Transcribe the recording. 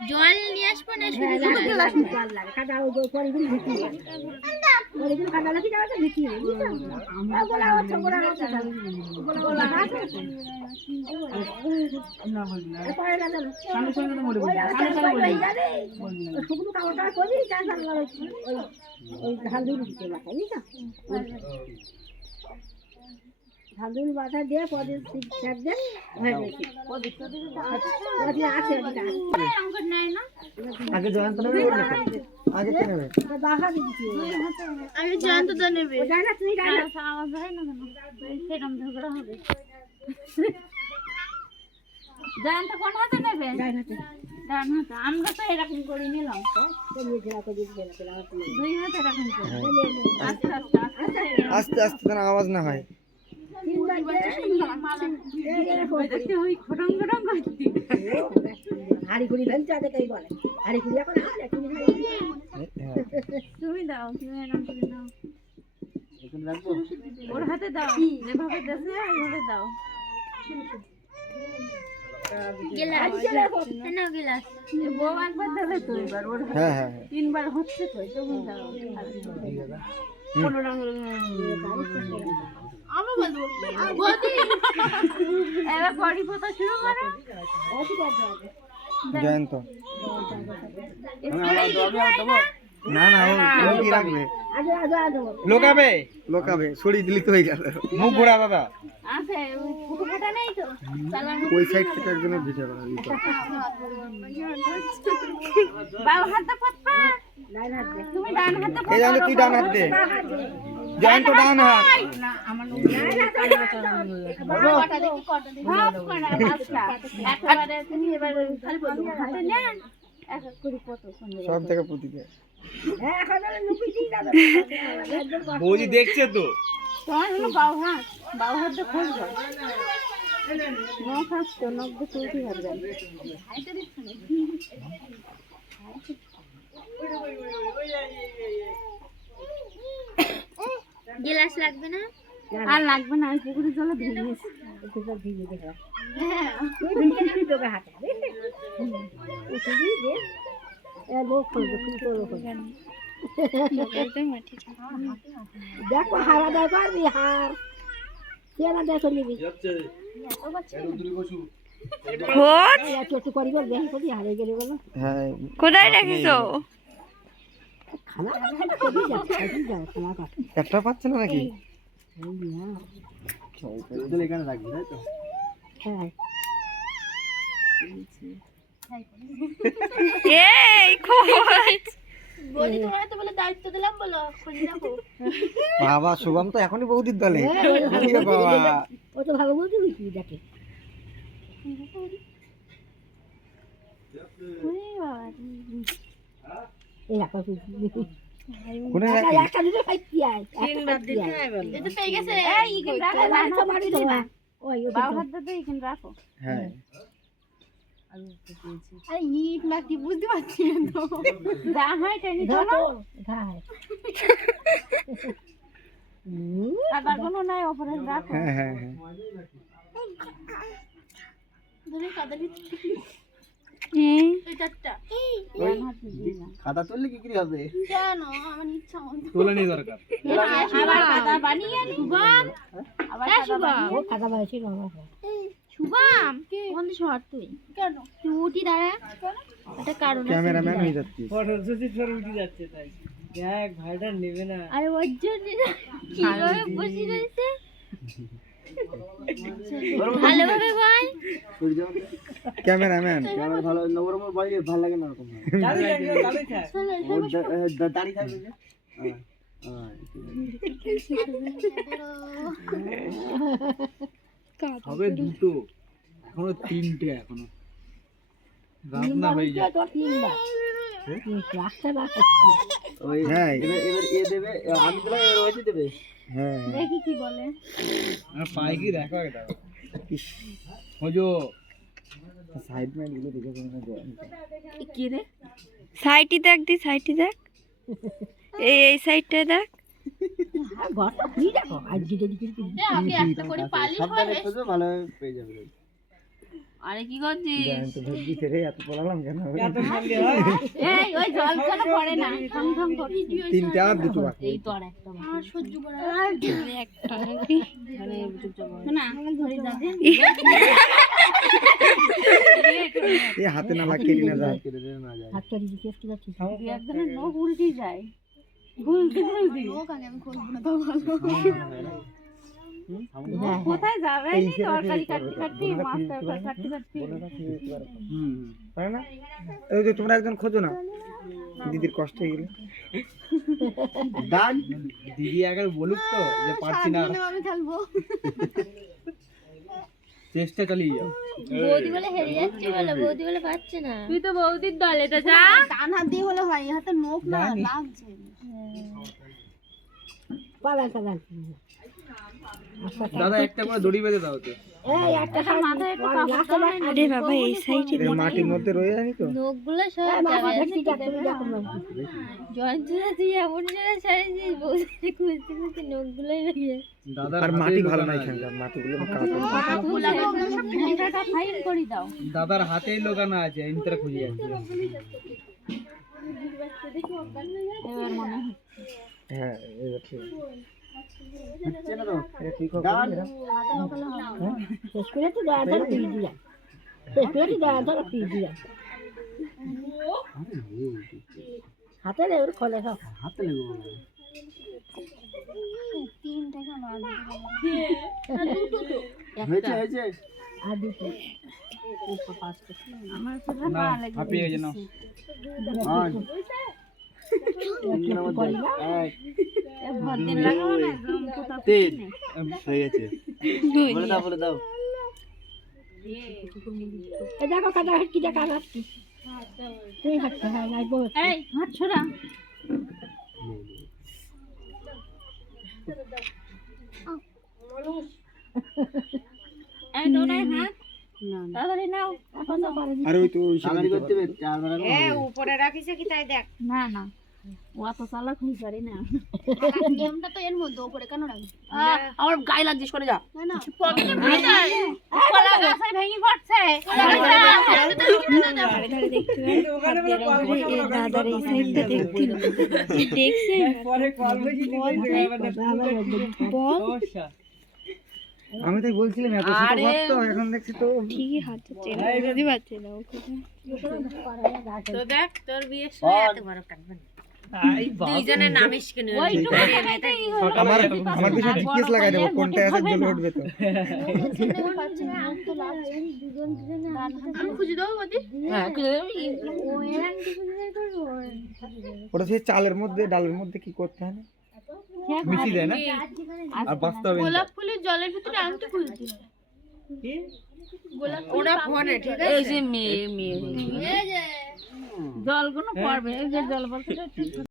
চা বিস্কুট কি নাইছে চা বিস্কুট খাতে দেবে ওই এ এটা এটা গ্লাস নিয়ে আয় জল নিয়ে আসব না। শুধু গ্লাস ধান্দুল বাধা দিয়ে পদের চার দেন হয়ে গেছে আছে আগে জয়ন্ত নেবে? আগে কে নেবে? বাহা দিচ্ছি। আমি জয়ন্ত তো নেবে। তুমি না কেন? সেরকম ঝগড়া হবে। জয়ন্ত কোন হাতে নেবে? যাই না ডান হাতে। আমরা তো এরকম করে নিলাম দুই হাতে এরকম আস্তে আস্তে আস্তে। আস্তে আস্তে আওয়াজ না হয়। হাড়ি খুড়ি ফেলছে আগে বলে। হাড়ি খুড়ি এখন আছে তুমি হাড়ি খুড়ি। তুমি দাও তুমি দাও। ওর হাতে দাও যেভাবে দেশে ওইভাবে দাও। বউ একবার দেবে তো এবার ওর হ্যাঁ হ্যাঁ। তিনবার হচ্ছে তো তখন দাও। আমি বলব। এবার বড়ি পোতা শুরু করো। জয়ন্ত। না না ও কি রাখবে? আগে আগে আগে লোকাবে? লোকাবে ছড়ি দিলি তো হয়ে গেল। মুখ ঘোরা আছে ওই ফুটো নেই তো? ওই সাইড থেকে একজনের ভিডিও করা পতপা লাইন হাত দে তুমি ডান হাতে এই জানো তুই ডান হাত দে? জয়ন্ত ডান হাত। সব থেকে প্রতিকে। হ্যাঁ বৌদি দেখছে তো। তোমার হলো বাউ হাত। বাউ হাতে খুঁজবে নখ আসতো নখ দিয়ে তুলতে পারবে গ্লাস লাগবে না? আর লাগবে না আমি পুকুরের জলে ভিজে ভিজে হ্যাঁ দিয়ে দেখো হারা দেয় পারবি হার। চেনা দেখো করি দেখি হ্যাঁ কোথায় রেখেছো? একটা পাচ্ছে না নাকি? হ্যাঁ এখানে রাখবি তাই তো হ্যাঁ এই খোঁজ। বলি তোমার তো বলে দায়িত্ব দিলাম বলো খুঁজে রাখো বাবা শুভম তো এখনই বৌদির দলে। ওরে বাবা। ও তো ভালো বলতে কি দেখে। এই রাখো কোনে রাখি? একটা দুটো খাইতে আয় তিনবার দিতে আয় এই তো পেয়ে গেছে। এই ইখানে রাখো ওই হাত হ্যাঁ। আরে ইট না বুঝতে পারছি না তো। হয় টেনে তো টাকা কোনো নাই ওপরে রাখো। হ্যাঁ হ্যাঁ হ্যাঁ। ধরে কাদালি খাতা তুললে কি কি হবে? কেন আমার ইচ্ছা তোলা নেই দরকার আবার কাদা বানিয়ে আনি। শুভম। আবার কাদা ও খাতা না আমার শুভম কোন শহর তুই? কেন? তুই উঠি দাঁড়া। একটা কারণ। ক্যামেরাম্যান হয়ে যাচ্ছি আরে ওর জন্য না, কীভাবে বসে রয়েছে? ভালোভাবে বল। ক্যামেরাম্যান। ভালো নবরম বাড়ি ভালো লাগে না থাকবে। হ্যাঁ, হ্যাঁ। হবে দুটো। এখনও তিনটে এখনও। রান্না হয়ে যায় হ্যাঁ। এবার এবার এ দেবে আমি দিলাম এবার দেবে। হ্যাঁ। দেখি কি বলে। পাই কি দেখো এটা। সাইডগুলো দেখে কোনো কি রে? সাইডটি দেখ দি সাইডটি দেখ। এই এই সাইডটা দেখ। ঘরটা আগে একটা করে পালি পেয়ে যাবে। আরে কি করছিস? তো ছেড়ে এত পড়ালাম কেন? এই ওই জল কেন পড়ে না। ঠং ঠং করে। তিনটে আর দুটো বাকি এই তো আর একটা আর সহ্য করা একটা নাকি মানে চুপচাপ না ধরে যাবে এই হাতে না লাগিয়ে না যায়। না হাতটা দিকে একটু যাচ্ছি একজনের নখ উল্টে যায়। গুলতে গুলতে কোথায় যাবে এই এই সেটা তরকারি খেয়ে কাটতে করবে। কাটতে মাছ তরকারি কাটতে কাটতে। হুম। পারে না? এই যে তোমরা একজন খোঁজো না। দিদির কষ্ট হয়ে গেলে। ডান দিদি আগে বলুক তো যে পারছি না। আমি খেলব। চেষ্টা চালিয়ে যাও। বৌদি বলে হেরে যাচ্ছে বলে বৌদি বলে পাচ্ছে না। তুই তো বৌদির দলে তো যা। ডান হাত দিয়ে হলে হয় হাতে নখ না লাগছে। পালা চালা আচ্ছা দাদা একটা করে দড়ি বেঁধে দাও তো। এই একটা মাথায় একটু রাস্তা না আরে বাবা এই সাইডে মাটির মধ্যে রয়ে যায়নি তো? নখগুলো সব মাথা যাবে। ঠিক আছে দেখো জয়ন্তরা তুই এমন জায়গায় ছাড়িয়েছিস বৌদি খুঁজতে খুঁজতে নখগুলোই রয়ে যায়। দাদার আর হাতেই মাটি ভালো লোকানো আছে। এখানকার মাটিগুলো কাটা ফাইন করে দাও। দাদার হাতেই লোকানো আছে ইন্টার খুঁজে যাচ্ছে হয় হ্যাঁ এবার ঠিক। দয়া দিয়া তো দয়া দিয়া হাতে এবার খোলে সব হাতে লেগে। হয়েছে হয়েছে আর দিতে আমার সাথে না হাঁপিয়ে গেছে না। আন তিন একদম কোথাও তিন হয়ে। গেছে। বলে দাও বলে দাও। দেখো কাটা হাটকি দেখা হাটকি তুই হাঁটতে হয় নাই বল এই হাত ছোড়া। এই দৌড়াই হাত। তাড়াতাড়ি নাও পারে আর ওই তো ওই সামনে করতে হবে চার বার না না। অত চালাক হয়ে পারে না। গেমটা তো এর মধ্যে উপরে কেন রাখবি? আমার গায়ে লাগছিস করে যা। পকেটে ভরে কলা গাছে ভেঙে পড়ছে। দাদার এই সাইডটা দেখছিল দেখছে বল। আমি তাই বলছিলাম এত ছোট ঘর তো এখন দেখছি তো। ঠিকই হাত চেন যদি পাচ্ছে না তো দেখ তোর বিয়ের সময় এত বড় কাটবে দুইজনের আমার আমার পিছনে জিপিএস লাগাই দেবো কোনটা আছে জ্বলে উঠবে তো। আমি খুঁজে দেবো বদি? ওটা সেই চালের মধ্যে ডালের মধ্যে কি করতে হয় না? মিশি দেয় না? আর বাঁচতে হবে গোলাপ ফুলের জলের ভিতরে আংটি খুলতে ওরা ফোনে ঠিক আছে? এই যে মেয়ে মেয়ে। জল কোনো পড়বে এই যে জল বলতে